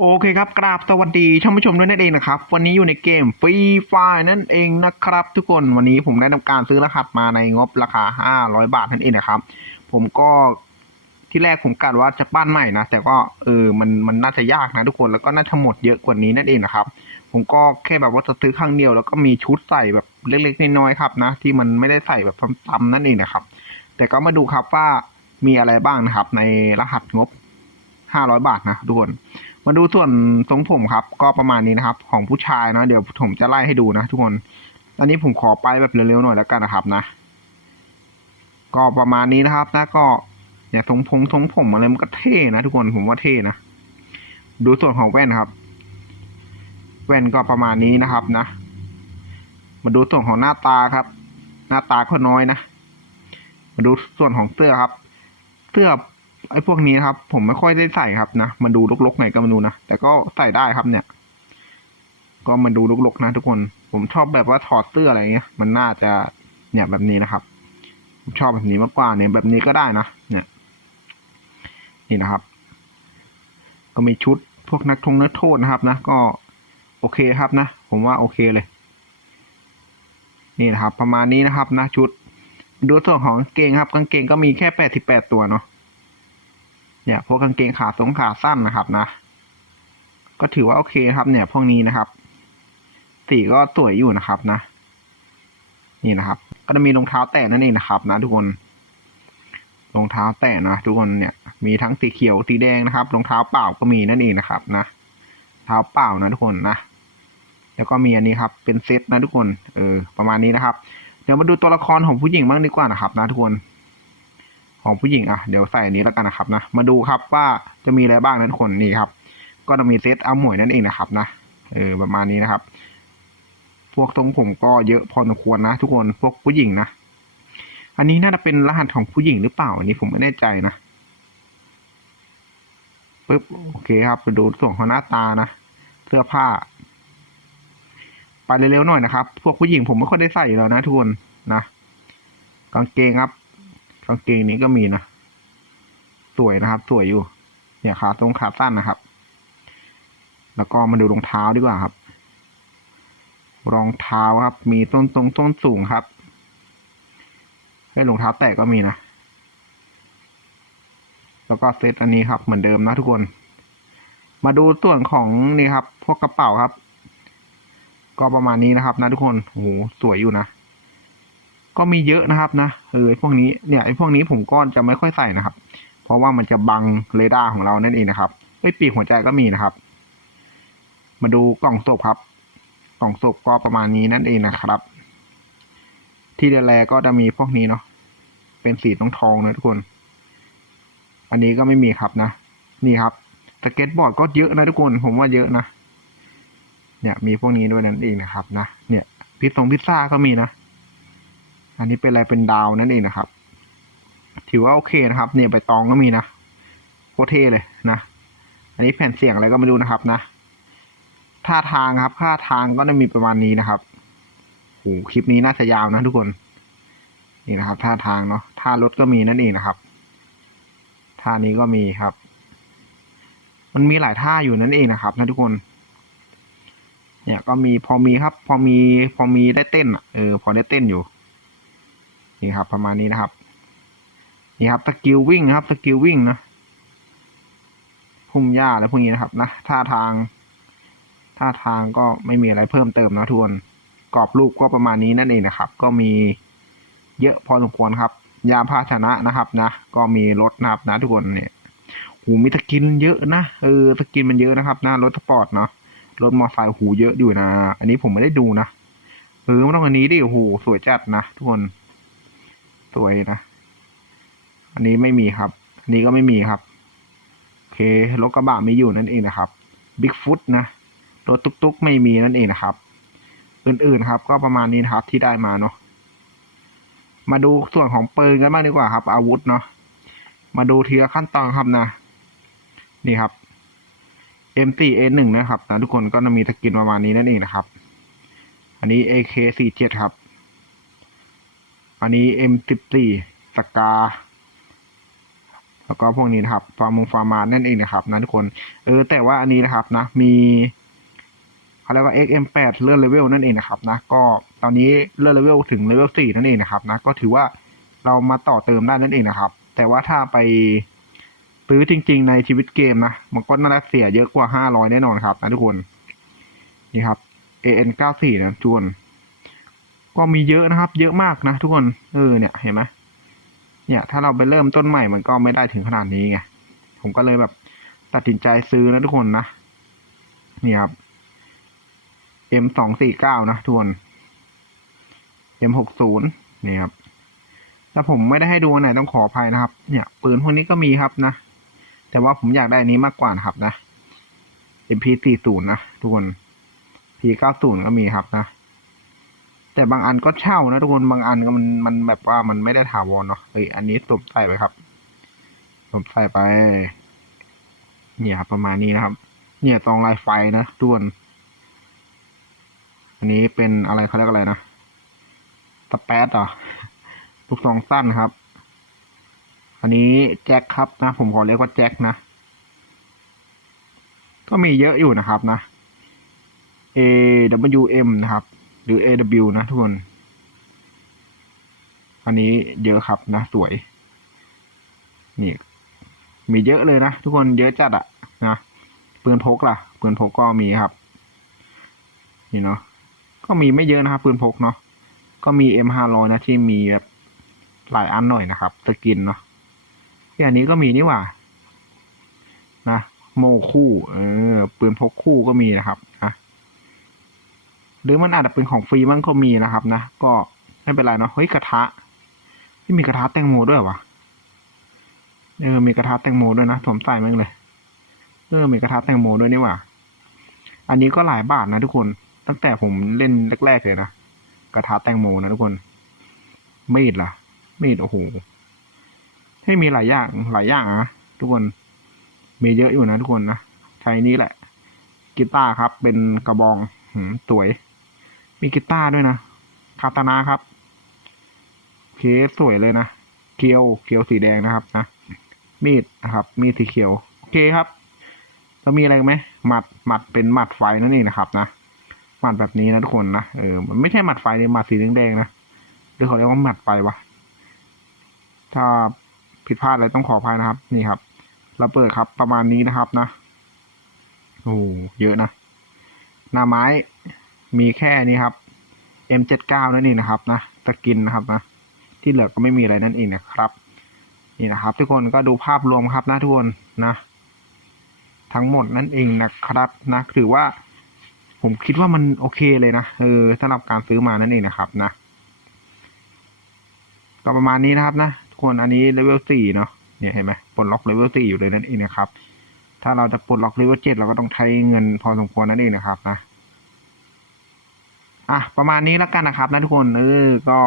โอเคครับกราบสวัสดีท่านผู้ชมด้วยนั่นเองนะครับ วันนี้อยู่ในเกมฟรีไฟนั่นเองนะครับ ทุกคนวันนี้ผมได้ทำการซื้อรหัสมาในงบราคา 500 บาทนั่นเองนะครับ ผมก็ที่แรกผมกะว่าจะปั้นใหม่นะ แต่ก็เออมันมันน่าจะยากนะทุกคนแล้วก็น่าจะหมดเยอะกว่านี้นั่นเองนะครับ ผมก็แค่แบบว่าจะซื้อครั้งเดียวแล้วก็มีชุดใส่แบบเล็กๆน้อยๆครับนะ ที่มันไม่ได้ใส่แบบซ้ำๆนั่นเองนะครับ แต่ก็มาดูครับว่ามีอะไรบ้างนะครับ ในรหัสงบ 500 บาทนะทุกคน มาดูส่วนทรงผมครับ ก็ประมาณนี้นะครับ ของผู้ชายนะ เดี๋ยวผมจะไล่ให้ดูนะทุกคน อันนี้ผมขอไปแบบเร็วๆหน่อยแล้วกันนะครับนะ ก็ประมาณนี้นะครับนะก็เนี่ยทรงผมทรงผมอะไรมันก็เท่นะทุกคนผมว่าเท่นะ ดูส่วนของแว่นครับ แว่นก็ประมาณนี้นะครับนะ มาดูส่วนของหน้าตาครับ หน้าตาก็น้อยนะ มาดูส่วนของเสื้อครับ เสื้อ ไอ้พวกนี้นะครับ ผมไม่ค่อยได้ใส่ครับนะมาดูลกๆหน่อยก็มาดูนะแต่ก็ใส่ได้ครับเนี่ย ก็มาดูลกๆนะทุกคน ผมชอบแบบว่าถอดเสื้ออะไรเงี้ย มันน่าจะเนี่ยแบบนี้นะครับผมชอบแบบนี้มากกว่าเนี่ยแบบนี้ก็ได้นะเนี่ย นี่นะครับ ก็มีชุดพวกนักทงนักโทษนะครับนะก็โอเคครับนะ ผมว่าโอเคเลย นี่นะครับ ประมาณนี้นะครับนะชุดดูส่วนของกางเกงครับ กางเกงก็มีแค่แปดสิบแปดตัวเนาะ เนี่ยพวกกางเกงขาสงขาสั้นนะครับนะ ก็ถือว่าโอเคครับ เนี่ย พวกนี้นะครับสีก็สวยอยู่นะครับนะ นี่นะครับ ก็จะมีรองเท้าแตะนั่นเองนะครับนะทุกคนรองเท้าแตะนะทุกคนเนี่ย มีทั้งสีเขียวสีแดงนะครับรองเท้าเปล่าก็มีนั่นเองนะครับ นะเท้าเปล่านะทุกคนนะแล้วก็มีอันนี้ครับ เป็นเซตนะทุกคน เออ ประมาณนี้นะครับ เดี๋ยวมาดูตัวละครของผู้หญิงบ้างดีกว่านะครับ นะทุกคน ของผู้หญิงอะเดี๋ยวใส่อันนี้แล้วกันนะครับนะมาดูครับว่าจะมีอะไรบ้างนะทุกคนนี่ครับ ก็จะมีเซตเอาหมวยนั่นเองนะครับนะเออประมาณนี้นะครับ พวกทรงผมก็เยอะพอสมควรนะ ทุกคนพวกผู้หญิงนะอันนี้น่าจะเป็นรหัสของผู้หญิงหรือเปล่า อันนี้ผมไม่แน่ใจนะปึ๊บโอเคครับไปดูส่วนของหน้าตานะเสื้อผ้า ไปเร็วๆหน่อยนะครับ พวกผู้หญิงผมไม่ค่อยได้ใส่อยู่แล้วนะทุกคนนะกางเกงครับ กางเกงนี้ก็มีนะสวยนะครับ สวยอยู่ เนี่ยขาตรงขาสั้นนะครับ แล้วก็มาดูรองเท้าดีกว่าครับ รองเท้าครับ มีต้นตรงต้นสูงครับให้รองเท้าแตะก็มีนะ แล้วก็เซตอันนี้ครับ เหมือนเดิมนะทุกคน มาดูส่วนของนี่ครับ พวกกระเป๋าครับ ก็ประมาณนี้นะครับ นะทุกคนโอ้โหสวยอยู่นะ ก็มีเยอะนะครับนะเออพวกนี้เนี่ยไอ้พวกนี้ผมก็จะไม่ค่อยใส่นะครับ เพราะว่ามันจะบังเรดาร์ของเรานั่นเองนะครับไอ้ปีกหัวใจก็มีนะครับ มาดูกล่องศพครับ กล่องศพก็ประมาณนี้นั่นเองนะครับ ที่เดลแลก็จะมีพวกนี้เนาะเป็นสีทองทองนะทุกคน อันนี้ก็ไม่มีครับนะ นี่ครับสเก็ตบอร์ดก็เยอะนะทุกคนผมว่าเยอะนะเนี่ยมีพวกนี้ด้วยนั่นเองนะครับนะ เนี่ยพิซซงพิซซ่าก็มีนะ อันนี้เป็นอะไรเป็นดาวนั่นเองนะครับ ถือว่าโอเคนะครับ เนี่ยใบตองก็มีนะโคเท่เลยนะ อันนี้แผ่นเสียงอะไรก็ไม่รู้นะครับนะท่าทางครับท่าทางก็จะมีประมาณนี้นะครับโหคลิปนี้น่าจะยาวนะทุกคน นี่นะครับ ท่าทางเนาะท่ารถก็มีนั่นเองนะครับ ท่านี้ก็มีครับ มันมีหลายท่าอยู่นั่นเองนะครับ นะทุกคน เนี่ยก็มีพอมีครับ พอมีพอมีได้เต้นอะเออ พอได้เต้นอยู่ นี่ครับ ประมาณนี้นะครับ นี่ครับสกิลวิ่งครับสกิลวิ่งนะพุ่มหญ้าและพวกนี้นะครับนะท่าทาง ท่าทางก็ไม่มีอะไรเพิ่มเติมนะทุกคนกรอบรูปก็ประมาณนี้นั่นเองนะครับ ก็มีเยอะพอสมควรครับ ยานพาหนะนะครับนะ ก็มีรถนะครับนะทุกคนเนี่ยหูมีสกินเยอะนะเออสกินมันเยอะนะครับนะรถสปอร์ตเนาะรถมอเตอร์ไซค์หูเยอะอยู่นะ อันนี้ผมไม่ได้ดูนะเออไม่ต้องอันนี้ดิโอ้โหสวยจัดนะทุกคน สวยนะ อันนี้ไม่มีครับ อันนี้ก็ไม่มีครับ โอเค รถกระบะไม่อยู่นั่นเองนะครับบิ๊กฟุตนะ รถตุ๊กๆไม่มีนั่นเองนะครับ อื่นๆครับก็ประมาณนี้นะครับที่ได้มาเนาะ มาดูส่วนของปืนกันบ้างดีกว่าครับ อาวุธเนาะ มาดูทีละขั้นตอนครับนะ นี่ครับ M4 A1 นะครับนะทุกคนก็จะมีสกินประมาณนี้นั่นเองนะครับ อันนี้ AK47 ครับ อันนี้ M14 สกา แล้วก็พวกนี้นะครับฟาร์มงฟาร์มานั่นเองนะครับนะทุกคน เออ แต่ว่าอันนี้นะครับนะ มีเขาเรียกว่า XM8 เลื่อนเลเวลนั่นเองนะครับนะ ก็ตอนนี้เลื่อนเลเวลถึงเลเวล4นั่นเองนะครับนะ ก็ถือว่าเรามาต่อเติมได้นั่นเองนะครับ แต่ว่าถ้าไปซื้อจริง ๆ ในชีวิตเกมนะ มันก็น่าจะเสียเยอะกว่า 500 แน่นอนครับนะทุกคน นี่ครับ AN94 นะทุกคน ก็มีเยอะนะครับ เยอะมากนะทุกคนเออเนี่ยเห็นไหมเนี่ย ถ้าเราไปเริ่มต้นใหม่มันก็ไม่ได้ถึงขนาดนี้ไงผมก็เลยแบบ ตัดสินใจซื้อนะทุกคนนะนี่ครับ M สองสี่เก้านะทุกคน M หกศูนย์นี่ครับถ้าผมไม่ได้ให้ดูอันไหนต้องขออภัยนะครับ เนี่ย ปืนพวกนี้ก็มีครับนะ แต่ว่าผมอยากได้นนี้มากกว่านะครับนะ MP สี่ศูนย์นะทุกคน P เก้าศูนย์ก็มีครับนะ แต่บางอันก็เช่านะทุกคนบางอันก็มันมันแบบว่ามันไม่ได้ถาวรเนาะเฮ้ยอันนี้สวมใส่ไปครับสวมใส่ไปเนี่ยครับประมาณนี้นะครับ เนี่ยซองลายไฟนะทุกคนอันนี้เป็นอะไรเขาเรียกอะไรนะสเปซเหรอลูกซองสั้นครับ อันนี้แจ็คครับนะ ผมขอเรียกว่าแจ็คนะ ก็มีเยอะอยู่นะครับนะ A W M นะครับ หรือ A W นะทุกคน อันนี้เยอะครับนะสวย นี่ มีเยอะเลยนะทุกคนเยอะจัดอะนะปืนพกล่ะปืนพกก็มีครับ นี่เนาะก็มีไม่เยอะนะครับปืนพกเนาะก็มี M ห้าร้อยนะที่มีแบบหลายอันหน่อยนะครับสกินเนาะที่อันนี้ก็มีนี่หว่านะโมคู่ เออปืนพกคู่ก็มีนะครับ รือมันอาจจะเป็นของฟรีมั่งก็มีนะครับนะ ก็ไม่เป็นไรเนาะ เฮ้ยกระทะที่มีกระทะแตงโมด้วยวะเออ มีกระทะแตงโมด้วยนะสวมใส่แม่งเลย เออ มีกระทะแตงโมด้วยนี่หว่า อันนี้ก็หลายบาทนะทุกคน ตั้งแต่ผมเล่นแรกๆเลยนะ กระทะแตงโมนะทุกคน มีดล่ะ มีดโอ้โห ให้มีหลายอย่างหลายอย่างนะทุกคน มีเยอะอยู่นะทุกคนนะ ใช้นี้แหละ กีตาร์ครับ เป็นกระบองหืมสวย มีกีตาร์ด้วยนะคาตานาครับเคสวยเลยนะเกียวเกียวสีแดงนะครับนะมีดนะครับ มีดสีเขียวโอเคครับแล้วมีอะไรไหมหมัดหมัดเป็นหมัดไฟนั่นเองนะครับนะหมัดแบบนี้นะทุกคนนะเออมันไม่ใช่หมัดไฟเลยหมัดสีแดงๆนะหรือเขาเรียกว่าหมัดไฟวะถ้าผิดพลาดอะไรต้องขออภัยนะครับ นี่ครับเราเปิดครับประมาณนี้นะครับนะโอ้เยอะนะหน้าไม้ มีแค่นี้ครับ M79 นั่นเองนะครับนะสกินนะครับนะที่เหลือก็ไม่มีอะไรนั่นเองนะครับนี่นะครับ ทุกคนก็ดูภาพรวมครับนะทุกคนนะ ทั้งหมดนั่นเองนะครับนะถือว่า ผมคิดว่ามันโอเคเลยนะเออสำหรับการซื้อมานั่นเองนะครับนะก็ประมาณนี้นะครับนะทุกคนอันนี้เลเวลสี่เนาะเนี่ยเห็นไหมปลดล็อกเลเวลสี่อยู่เลยนั่นเองนะครับ ถ้าเราจะปลดล็อกเลเวลเจ็ดเราก็ต้องใช้เงินพอสมควรนั่นเองนะครับนะ อะประมาณนี้แล้วกันนะครับนะทุกคนเออก็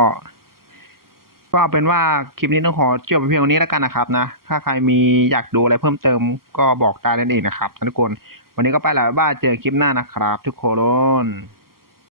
ก็เอาเป็นว่าคลิปนี้ต้องขอจบเพียงเท่านี้แล้วกันนะครับ นะถ้าใครมีอยากดูอะไรเพิ่มเติมก็บอกได้นั่นเองนะครับทุกคน วันนี้ก็ไปแล้วบ้ายบายเจอคลิปหน้านะครับ ทุกคน